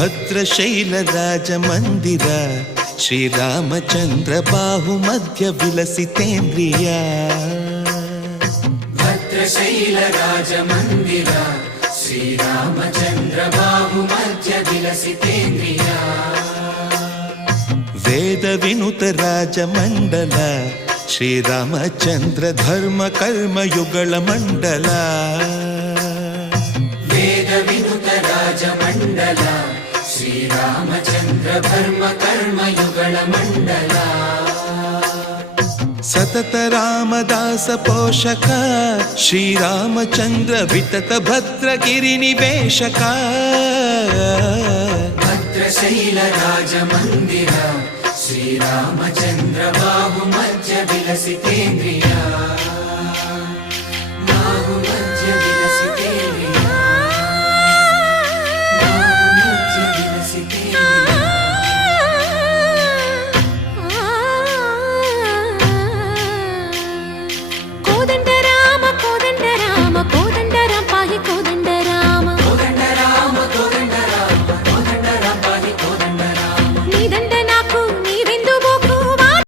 ಭದ್ರಶೈಲ ರಾಜ ಮಂದಿರ ಶ್ರೀರಾಮಚಂದ್ರ ಬಾಹು ಮಧ್ಯ ವಿಲಸಿತೇಂದ್ರಿಯ ಭದ್ರಶೈಲ ರಾಜ ಮಂದಿರ ಶ್ರೀರಾಮಚಂದ್ರ ಬಾಹು ಮಧ್ಯ ವಿಲಸಿತೇಂದ್ರಿಯ ವೇದ ವಿನುತ ರಾಜ ಮಂಡಲ ಶ್ರೀರಾಮಚಂದ್ರ ಧರ್ಮ ಕರ್ಮಯುಗಳ ಮಂಡಲ ವೇದ ವಿನುತ ರಾಜ ಮಂಡಲ ಶ್ರೀರಾಮಚಂದ್ರ ಧರ್ಮ ಕರ್ಮಯುಗಳ ಮಂಡಲ ಸತತ ರಾಮದಾಸ ಪೋಷಕ ಶ್ರೀರಾಮಚಂದ್ರ ವಿತತ ಭದ್ರಗಿರಿ ನಿವೇಶಕ ಭದ್ರಶೈಲ ರಾಜ ಮಂದಿರ ಶ್ರೀರಾಮಚಂದ್ರ ಬಾಹು ಮಧ್ಯ ವಿಲಸಿತೇಂದ್ರಿಯ